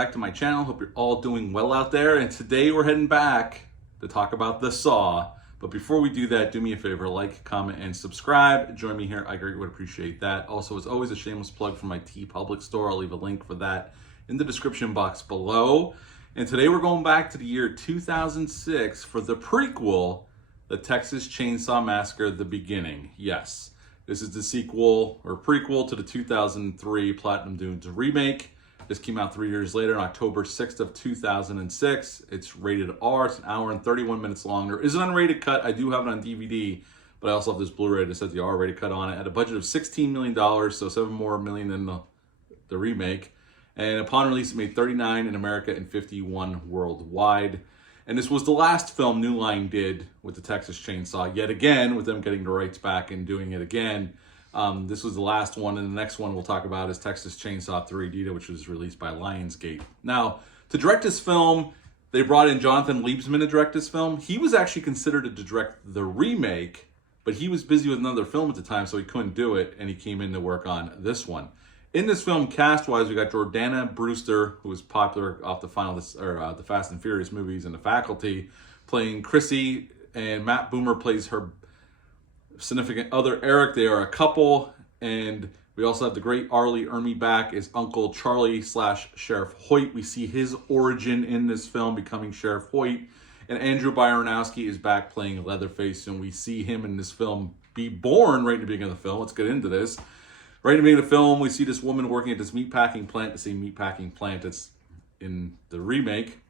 back to my channel. Hope you're all doing well out there. And today we're heading back to talk about The Saw. But before we do that, do me a favor, like, comment, and subscribe. Join me here. I greatly would appreciate that. Also, as always, a shameless plug for my TeePublic store. I'll leave a link for that in the description box below. And today we're going back to the year 2006 for the prequel, The Texas Chainsaw Massacre: The Beginning. Yes, this is the sequel or prequel to the 2003 Platinum Dunes remake. This came out 3 years later on October 6th of 2006. It's rated R. It's an hour and 31 minutes long. There is an unrated cut. I do have it on DVD, but I also have this Blu-ray that says the R-rated cut on it. At a budget of $16 million, so $7 more million than the remake. And upon release, it made 39 in America and 51 worldwide. And this was the last film New Line did with the Texas Chainsaw, yet again, with them getting the rights back and doing it again. This was the last one, and the next one we'll talk about is Texas Chainsaw 3D, which was released by Lionsgate. Now, to direct this film, they brought in Jonathan Liebesman to direct this film. He was actually considered to direct the remake, but he was busy with another film at the time, so he couldn't do it, and he came in to work on this one. In this film, cast-wise, we got Jordana Brewster, who was popular off the the Fast and Furious movies, and The Faculty, playing Chrissy, and Matt Boomer plays her significant other, Eric. They are a couple, and we also have the great Arlie Ermey back as Uncle Charlie / Sheriff Hoyt. We see his origin in this film, becoming Sheriff Hoyt, and Andrew Byronowski is back playing Leatherface, and we see him in this film be born right in the beginning of the film. Let's get into this. Right in the beginning of the film, we see this woman working at this meatpacking plant, the same meatpacking plant that's in the remake,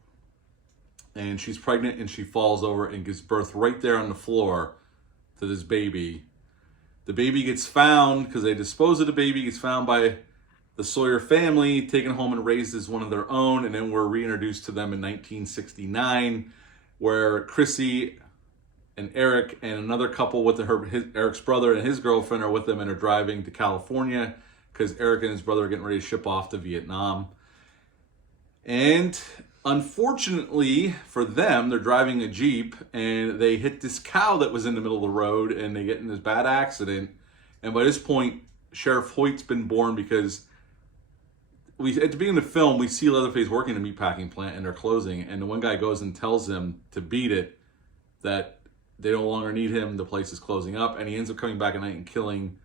and she's pregnant, and she falls over and gives birth right there on the floor to this baby. The baby gets found, because they dispose of the baby, gets found by the Sawyer family, taken home and raised as one of their own, and then we're reintroduced to them in 1969, where Chrissy and Eric and another couple with Eric's brother and his girlfriend are with them and are driving to California because Eric and his brother are getting ready to ship off to Vietnam. And unfortunately for them, they're driving a Jeep and they hit this cow that was in the middle of the road and they get in this bad accident. And by this point, Sheriff Hoyt's been born, because at the beginning of the film, we see Leatherface working in a meatpacking plant and they're closing. And the one guy goes and tells him to beat it, that they no longer need him, the place is closing up. And he ends up coming back at night and killing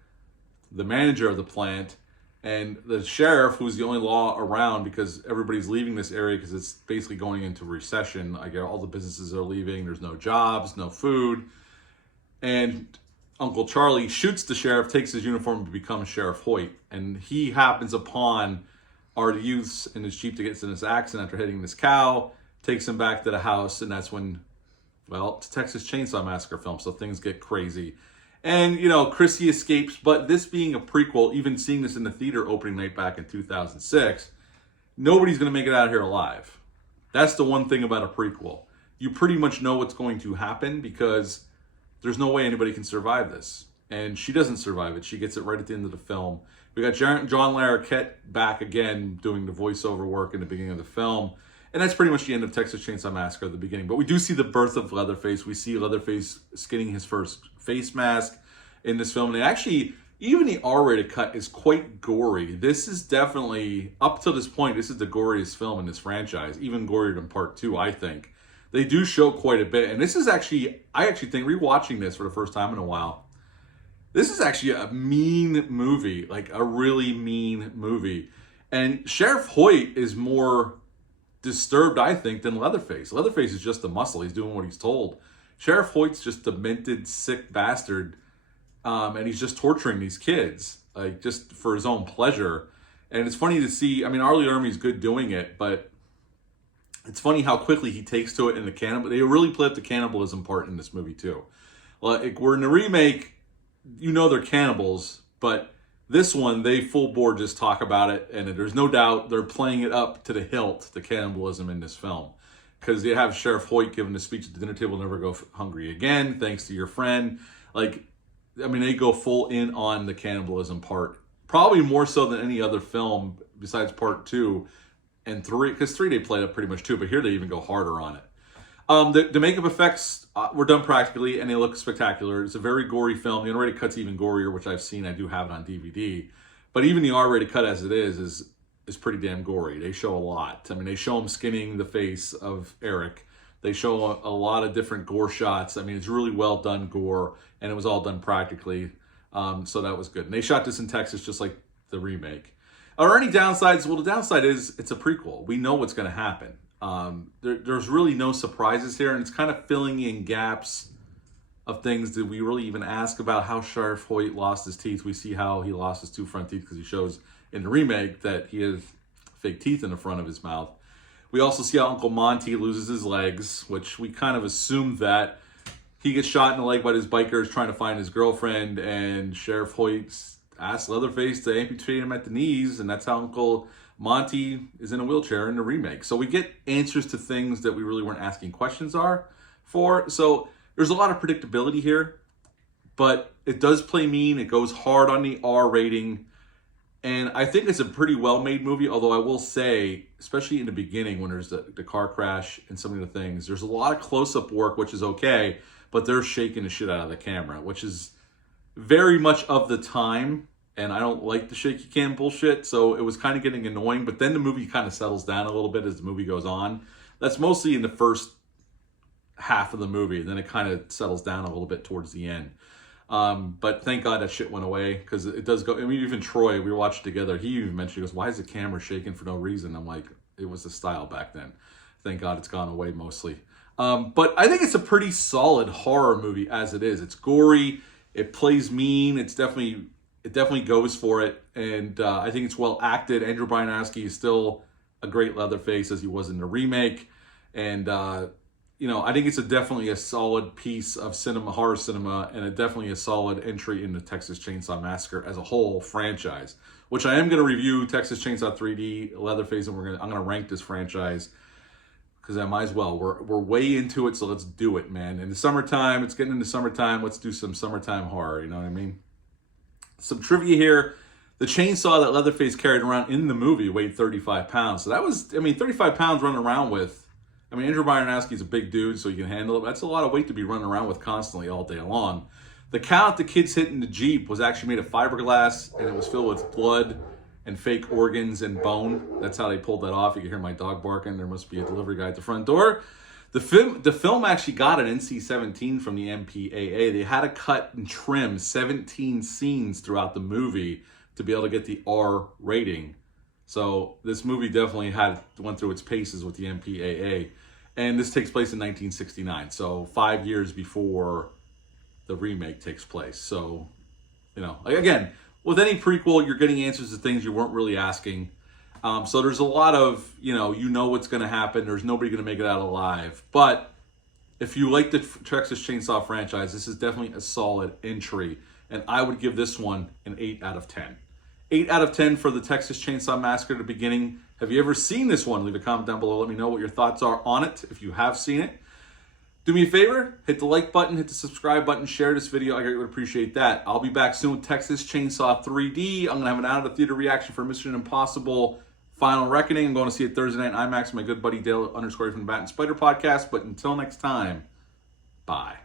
the manager of the plant. And the sheriff, who's the only law around, because everybody's leaving this area because it's basically going into recession. Like, all the businesses are leaving. There's no jobs, no food. And Uncle Charlie shoots the sheriff, takes his uniform to become Sheriff Hoyt. And he happens upon our youths in his Jeep to get in this accident after hitting this cow, takes him back to the house, and that's when, well, it's a Texas Chainsaw Massacre film, so things get crazy. And, you know, Chrissy escapes, but this being a prequel, even seeing this in the theater opening night back in 2006, nobody's going to make it out of here alive. That's the one thing about a prequel. You pretty much know what's going to happen because there's no way anybody can survive this. And she doesn't survive it. She gets it right at the end of the film. We got John Larroquette back again doing the voiceover work in the beginning of the film. And that's pretty much the end of Texas Chainsaw Massacre at the beginning. But we do see the birth of Leatherface. We see Leatherface skinning his first face mask in this film. And actually, even the R-rated cut is quite gory. This is definitely, up to this point, this is the goriest film in this franchise. Even gorier than Part 2, I think. They do show quite a bit. And this is actually, I actually think, rewatching this for the first time in a while, this is actually a mean movie. Like, a really mean movie. And Sheriff Hoyt is more disturbed, I think, than Leatherface. Leatherface is just a muscle. He's doing what he's told. Sheriff Hoyt's just a demented, sick bastard, and he's just torturing these kids, like, just for his own pleasure. And it's funny to see, I mean, Arlie Ermey's good doing it, but it's funny how quickly he takes to it in the cannibal. They really play up the cannibalism part in this movie, too. Like, we're in the remake, you know they're cannibals, but this one, they full bore just talk about it, and there's no doubt they're playing it up to the hilt, the cannibalism in this film. Because they have Sheriff Hoyt giving a speech at the dinner table, never go hungry again, thanks to your friend. Like, I mean, they go full in on the cannibalism part. Probably more so than any other film besides Part 2 and 3, because 3 they played up pretty much too, but here they even go harder on it. The makeup effects were done practically, and they look spectacular. It's a very gory film. The unrated cut's even gorier, which I've seen. I do have it on DVD. But even the R-rated cut as it is is pretty damn gory. They show a lot. I mean, they show him skinning the face of Eric. They show a lot of different gore shots. I mean, it's really well done gore, and it was all done practically. So that was good. And they shot this in Texas just like the remake. Are there any downsides? Well, the downside is it's a prequel. We know what's going to happen. There's really no surprises here, and it's kind of filling in gaps of things. Did we really even ask about how Sheriff Hoyt lost his teeth? We see how he lost his 2 front teeth because he shows in the remake that he has fake teeth in the front of his mouth. We also see how Uncle Monty loses his legs, which we kind of assumed that he gets shot in the leg by his bikers trying to find his girlfriend, and Sheriff Hoyt asks Leatherface to amputate him at the knees, and that's how Uncle Monty is in a wheelchair in the remake. So we get answers to things that we really weren't asking questions for. So there's a lot of predictability here, but it does play mean. It goes hard on the R rating. And I think it's a pretty well-made movie, although I will say, especially in the beginning when there's the car crash and some of the things, there's a lot of close-up work, which is okay, but they're shaking the shit out of the camera, which is very much of the time, and I don't like the shaky cam bullshit, so it was kind of getting annoying, but then the movie kind of settles down a little bit as the movie goes on. That's mostly in the first half of the movie, and then it kind of settles down a little bit towards the end. But thank God that shit went away, because it does go. I mean, even Troy, we watched it together, he even mentioned, he goes, why is the camera shaking for no reason? I'm like, it was the style back then. Thank God it's gone away mostly. But I think it's a pretty solid horror movie as it is. It's gory, it plays mean, it definitely goes for it, and I think it's well acted. Andrew Bryanowski is still a great Leatherface as he was in the remake, and I think it's definitely a solid piece of horror cinema, and definitely a solid entry in the Texas Chainsaw Massacre as a whole franchise, which I am going to review Texas Chainsaw 3D, Leatherface, and I'm going to rank this franchise, because I might as well. We're way into it, so let's do it, man. In the summertime, it's getting into summertime, let's do some summertime horror, you know what I mean? Some trivia here. The chainsaw that Leatherface carried around in the movie weighed 35 pounds. So that was, 35 pounds running around with. Andrew Bryanowski's a big dude, so he can handle it. That's a lot of weight to be running around with constantly all day long. The count the kids hit in the Jeep was actually made of fiberglass, and it was filled with blood and fake organs and bone. That's how they pulled that off. You can hear my dog barking. There must be a delivery guy at the front door. The film actually got an NC-17 from the MPAA. They had to cut and trim 17 scenes throughout the movie to be able to get the R rating. So this movie definitely went through its paces with the MPAA. And this takes place in 1969, so 5 years before the remake takes place. So, again, with any prequel, you're getting answers to things you weren't really asking. So there's a lot of, what's going to happen. There's nobody going to make it out alive. But if you like the Texas Chainsaw franchise, this is definitely a solid entry. And I would give this one an 8 out of 10. 8 out of 10 for the Texas Chainsaw Massacre at the beginning. Have you ever seen this one? Leave a comment down below. Let me know what your thoughts are on it if you have seen it. Do me a favor, hit the like button, hit the subscribe button, share this video. I greatly would appreciate that. I'll be back soon with Texas Chainsaw 3D. I'm going to have an out-of-the-theater reaction for Mission Impossible Final Reckoning. I'm going to see it Thursday night in IMAX with my good buddy Dale _from the Bat and Spider podcast. But until next time, bye.